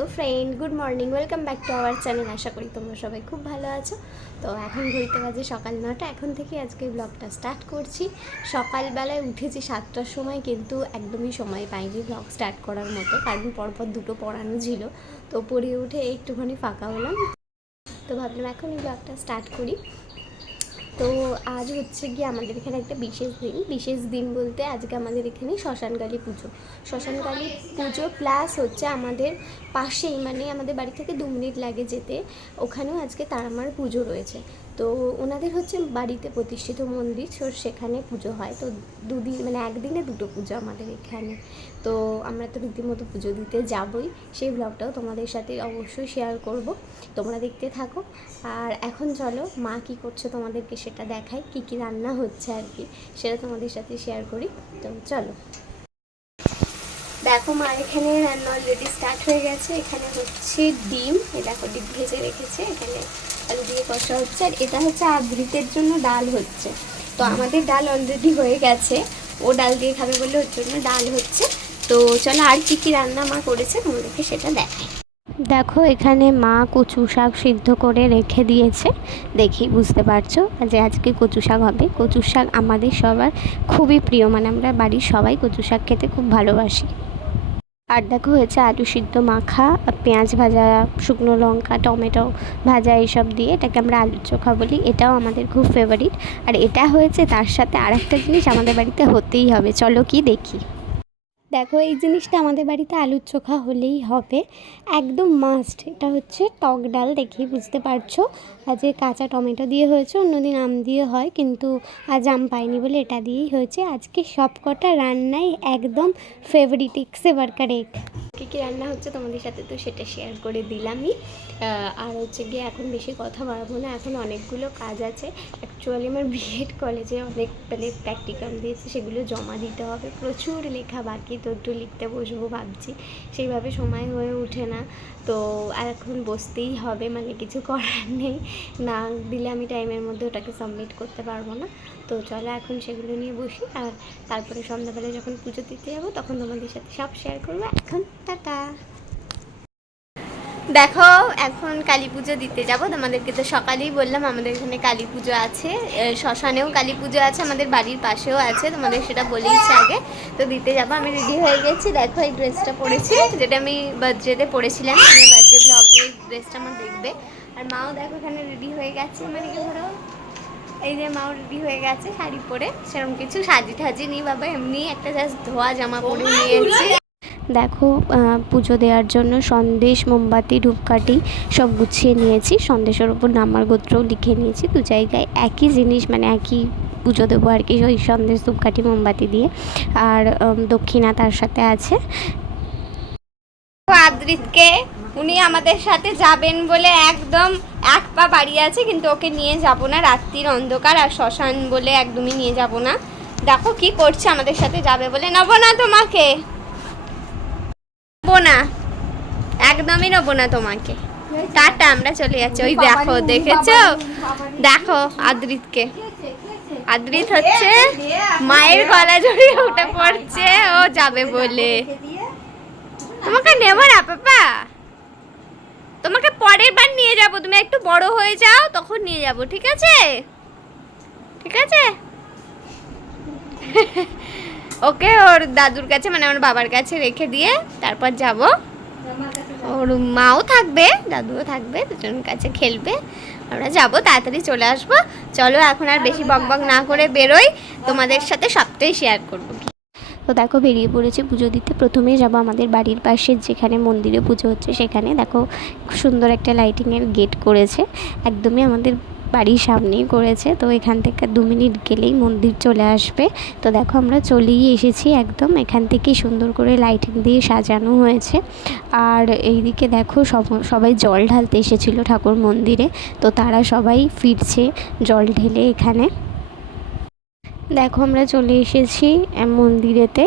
তো friend good morning welcome back to our channel আশা করি তোমরা সবাই খুব ভালো আছো। তো এখন ঘুরতে বাজে সকাল নটা, এখন থেকে আজকে ব্লগটা স্টার্ট করছি। সকালবেলায় উঠেছি সাতটার সময়, কিন্তু একদমই সময় পাইনি ব্লগ স্টার্ট করার মতো, কারণ পরপর দুটো পড়ানো ছিল। তো পড়ে উঠে একটুখানি ফাঁকা হলাম। তো ভাবলাম এখনই ব্লগটা স্টার্ট করি। তো আজ হচ্ছে গিয়ে আমাদের এখানে একটা বিশেষ দিন। বিশেষ দিন বলতে আজকে আমাদের এখানে শ্মশানকালী পুজো। শ্মশানকালী পুজো প্লাস হচ্ছে আমাদের পাশেই মানে আমাদের বাড়ি থেকে দু মিনিট লাগে যেতে, ওখানেও আজকে তারামার পুজো রয়েছে। তো ওনাদের হচ্ছে বাড়িতে প্রতিষ্ঠিত মন্দির তো সেখানে পুজো হয়। তো দুদিন মানে একদিনে দুটো পুজো আমাদের এখানে। তো আমরা তো রীতিমতো পুজো দিতে যাবই। সেই ব্লগটাও তোমাদের সাথে অবশ্যই শেয়ার করব। তোমরা দেখতে থাকো। আর এখন চলো, মা কি করছে তোমাদেরকে সেটা দেখাই, কি কি রান্না হচ্ছে আর কি, সেটা তোমাদের সাথে শেয়ার করি। তো চলো। দেখো মা, এখানে রান্না অলরেডি স্টার্ট হয়ে গেছে। এখানে হচ্ছে ডিম এ দেখো ডিম ভেজে রেখেছে। এখানে আলু দিয়ে কষা হচ্ছে। আর এটা হচ্ছে আবৃতের জন্য ডাল হচ্ছে। তো আমাদের ডাল অলরেডি হয়ে গেছে। ও ডাল দিয়ে খাবে বলে ওর জন্য ডাল হচ্ছে। তো চলো আর কী কী রান্না মা করেছে, তোমাদেরকে সেটা দেখাই। দেখো, এখানে মা কচু শাক সিদ্ধ করে রেখে দিয়েছে। দেখেই বুঝতে পারছ যে আজকে কচু শাক হবে। কচু শাক আমাদের সবার খুবই প্রিয়। মানে আমরা বাড়ির সবাই কচু শাক খেতে খুব ভালোবাসি। আর দেখো হয়েছে আলু সিদ্ধ মাখা, পেঁয়াজ ভাজা, শুকনো লঙ্কা, টমেটো ভাজা এইসব দিয়ে এটাকে আমরা আলুর চোখা বলি। এটাও আমাদের খুব ফেভারিট আর এটা হয়েছে তার সাথে আর একটা জিনিস আমাদের বাড়িতে হতেই হবে। চলো কি দেখি। দেখো, এই জিনিসটা আমাদের বাড়িতে আলুর চোখা হলেই হবে। একদম মাস্ট এটা হচ্ছে টক ডাল, দেখেই বুঝতে পারছ। আজকে কাঁচা টমেটো দিয়ে হয়েছে, অন্যদিন আম দিয়ে হয়, কিন্তু আজ আম পাইনি বলে এটা দিয়েই হয়েছে। আজকে সব কটা রান্নাই একদম ফেভারিট এক্সে বার্কার এক কী কী রান্না হচ্ছে তোমাদের সাথে তো সেটা শেয়ার করে দিলামই। আর হচ্ছে গিয়ে এখন বেশি কথা বাড়াবো না, এখন অনেকগুলো কাজ আছে। অ্যাকচুয়ালি আমার বিএড কলেজে অনেক মানে প্র্যাকটিক্যাল দিয়েছে, সেগুলো জমা দিতে হবে। প্রচুর লেখা বাকি তো একটু লিখতে বসবো ভাবছি। সেইভাবে সময় হয়ে ওঠে না। তো আর এখন বসতেই হবে মানে কিছু করার নেই। না দিলে আমি টাইমের মধ্যে ওটাকে সাবমিট করতে পারব না। তো চলো এখন সেগুলো নিয়ে বসি আর তারপরে সন্ধ্যাবেলা যখন পুজো দিতে যাব তখন তোমাদের সাথে সব শেয়ার করব। এখন টাটা! দেখো, এখন কালী পুজো দিতে যাব। তোমাদেরকে তো সকালেই বললাম, আমাদের এখানে কালী পুজো আছে। শ্মশানেও কালী পুজো আছে, আমাদের বাড়ির পাশেও আছে, তোমাদের সেটা বলেইছি আগে। তো দিতে যাব, আমি রেডি হয়ে গেছি। দেখো, এই ড্রেসটা পরেছি। যেটা আমি বার্থডেতে পরেছিলাম আমার বার্থডে ব্লগে এই ড্রেসটা আমার দেখবে। আর মাও দেখো, এখানে রেডি হয়ে গেছে। মানে কি ধরো, এই যে মাও রেডি হয়ে গেছে শাড়ি পরে। সেরকম কিছু সাজি ঠাজি নি বাবা, এমনি একটা জাস্ট ধোয়া জামা পরে নিয়েছি দেখো পুজো দেওয়ার জন্য সন্দেশ, মোমবাতি, ধূপকাঠি সব গুছিয়ে নিয়েছি। সন্দেশের ওপর নামার গোত্রও লিখে নিয়েছি। দু জায়গায় একই জিনিস মানে একই পুজো দেবো আর কি, ওই সন্দেশ, ধূপকাঠি, মোমবাতি দিয়ে। আর দক্ষিণা তার সাথে আছে। আদ্রিতকে উনি আমাদের সাথে যাবেন বলে একদম এক পা বাড়ি আছে, কিন্তু ওকে নিয়ে যাব না। রাত্রির অন্ধকার আর শ্মশান বলে একদমই নিয়ে যাব না। দেখো কি করছে আমাদের সাথে যাবে বলে। নেব না তোমাকে। নেব না। একদমই নেব না তোমাকে। টাটা আমরা চলে যাচ্ছি। ওই দেখো দেখেছ? দেখো আদ্রিতকে। আদ্রিত হচ্ছে মায়ের গলা জড়িয়ে উঠে পড়ছে ও যাবে বলে। তোমাকে নেব না পাপা? তোমাকে পরের বার নিয়ে যাব। তুমি একটু বড় হয়ে যাও তখন নিয়ে যাব ঠিক আছে? ঠিক আছে? ওকে, ওর দাদুর কাছে মানে আমার বাবার কাছে রেখে দিয়ে তারপর যাব। ওর মাও থাকবে, দাদুও থাকবে দুজনের কাছে খেলবে। আমরা যাব, তাড়াতাড়ি চলে আসব। চলো, এখন আর বেশি বকবক না করে বেরোই। তোমাদের সাথে সবটাই শেয়ার করব তো দেখো, বেরিয়ে পড়েছে পুজো দিতে। প্রথমেই যাব আমাদের বাড়ির পাশে, যেখানে মন্দিরে পুজো হচ্ছে, সেখানে দেখো সুন্দর একটা লাইটিংয়ের গেট করেছে। একদমই আমাদের বাড়ির সামনেই করেছে, তো এখান থেকে দু মিনিট গেলেই মন্দির চলে আসবে। তো দেখো আমরা চলেই এসেছি একদম, এখান থেকে সুন্দর করে লাইটিং দিয়ে সাজানো হয়েছে। আর এইদিকে দেখো সব, সবাই জল ঢালতে এসেছিল ঠাকুর মন্দিরে, তো তারা সবাই ফিরছে জল ঢেলে এখানে। দেখো আমরা চলে এসেছি মন্দিরেতে।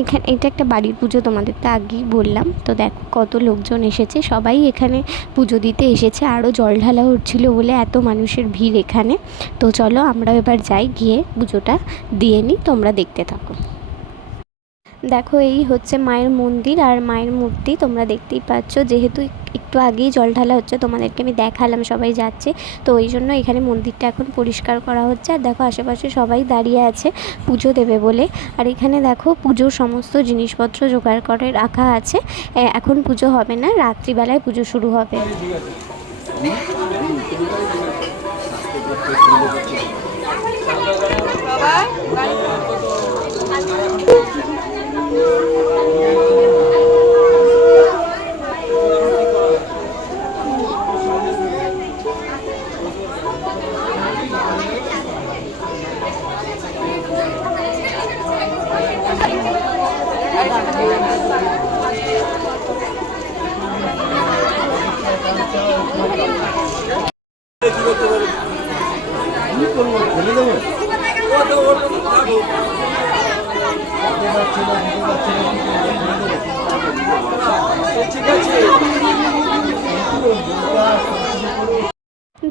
এখানে এটা একটা বাড়ির পুজো তোমাদের তো আগেই বললাম। তো দেখো কত লোকজন এসেছে, সবাই এখানে পুজো দিতে এসেছে। আরও জল ঢালা হচ্ছিল বলে এত মানুষের ভিড় এখানে। তো চলো আমরা এবার যাই গিয়ে পুজোটা দিয়ে নিই, তোমরা দেখতে থাকো। দেখো, এই হচ্ছে মায়ের মন্দির আর মায়ের মূর্তি তোমরা দেখতেই পাচ্ছ। যেহেতু একটু আগেই জল ঢালা হচ্ছে, তোমাদেরকে আমি দেখালাম, সবাই যাচ্ছে। তো ওই জন্য এখানে মন্দিরটা এখন পরিষ্কার করা হচ্ছে। আর দেখো, আশেপাশে সবাই দাঁড়িয়ে আছে পুজো দেবে বলে। আর এখানে দেখো, পুজোর সমস্ত জিনিসপত্র জোগাড় করে রাখা আছে। এখন পুজো হবে না, রাত্রিবেলায় পুজো শুরু হবে। Woo!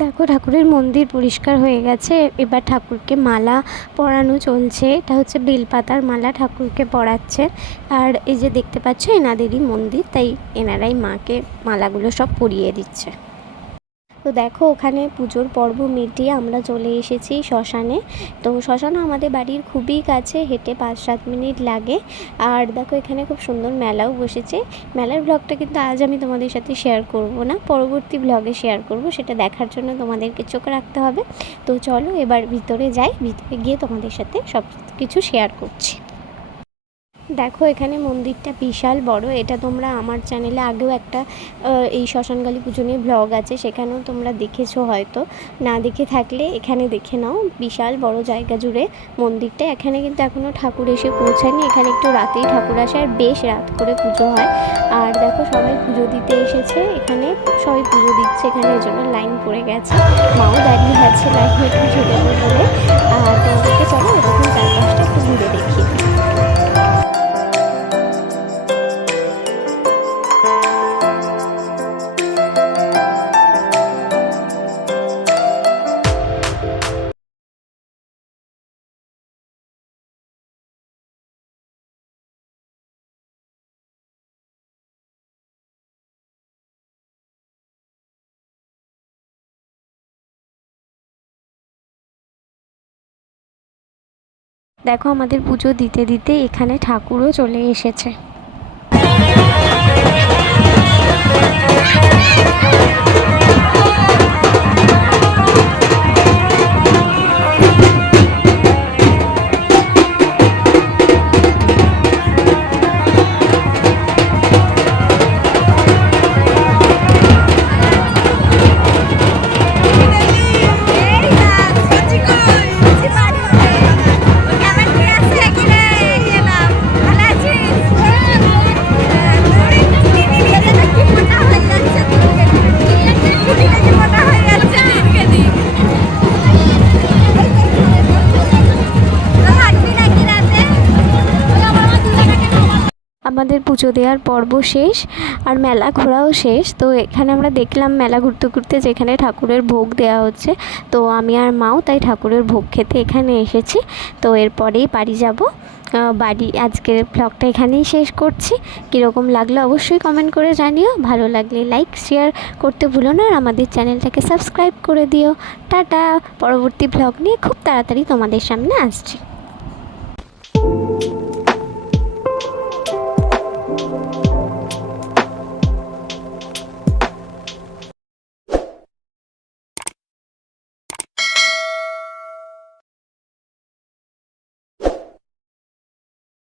দেখো, ঠাকুরের মন্দির পরিষ্কার হয়ে গেছে। এবার ঠাকুরকে মালা পরানো চলছে। এটা হচ্ছে বেলপাতার মালা ঠাকুরকে পরাচ্ছে। আর এই যে দেখতে পাচ্ছ, এনাদেরই মন্দির, তাই এনারাই মাকে মালাগুলো সব পরিয়ে দিচ্ছে। তো দেখো, ওখানে পুজোর পর্ব মিটিয়ে আমরা চলে এসেছি শ্মশানে। তো শ্মশানও আমাদের বাড়ির খুবই কাছে, হেঁটে পাঁচ সাত মিনিট লাগে। আর দেখো, এখানে খুব সুন্দর মেলাও বসেছে। মেলার ব্লগটা কিন্তু আজ আমি তোমাদের সাথে শেয়ার করব না, পরবর্তী ব্লগে শেয়ার করব, সেটা দেখার জন্য তোমাদেরকে চোখ রাখতে হবে। তো চলো, এবার ভিতরে যাই, ভিতরে গিয়ে তোমাদের সাথে সব কিছু শেয়ার করছি। দেখো, এখানে মন্দিরটা বিশাল বড়। এটা তোমরা আমার চ্যানেলে আগেও একটা এই শ্মশানকালী পুজো নিয়ে ব্লগ আছে। সেখানেও তোমরা দেখেছ হয়তো। না দেখে থাকলে এখানে দেখে নাও। বিশাল বড় জায়গা জুড়ে মন্দিরটা। এখানে কিন্তু এখনও ঠাকুর এসে পৌঁছায়নি। এখানে একটু রাতেই ঠাকুর আসে আর বেশ রাত করে পুজো হয়। আর দেখো, সবাই পুজো দিতে এসেছে। এখানে সবাই পুজো দিচ্ছে এখানে, এই জন্য লাইন পড়ে গেছে। মাও দাঁড়িয়ে আছে লাইনে পুজো দেবে বলে আর তোমাদেরকে চলো এরকম চারপাশটা একটু ঘুরে দেখি। দেখো আমাদের পুজো দিতে দিতে এখানে ঠাকুরও চলে এসেছে। পুজো দেওয়ার পর্ব শেষ আর মেলা ঘোরাও শেষ। তো এখানে আমরা দেখলাম মেলা ঘুরতে ঘুরতে যেখানে ঠাকুরের ভোগ দেওয়া হচ্ছে। তো আমি আর মাও তাই ঠাকুরের ভোগ খেতে এখানে এসেছি। তো এরপরেই বাড়ি যাব। বাড়ি আজকের ব্লগটা এখানেই শেষ করছি। কীরকম লাগল অবশ্যই কমেন্ট করে জানিও। ভালো লাগলে লাইক শেয়ার করতে ভুলো না। আর আমাদের চ্যানেলটাকে সাবস্ক্রাইব করে দিও। টাটা! পরবর্তী ব্লগ নিয়ে খুব তাড়াতাড়ি তোমাদের সামনে আসছি।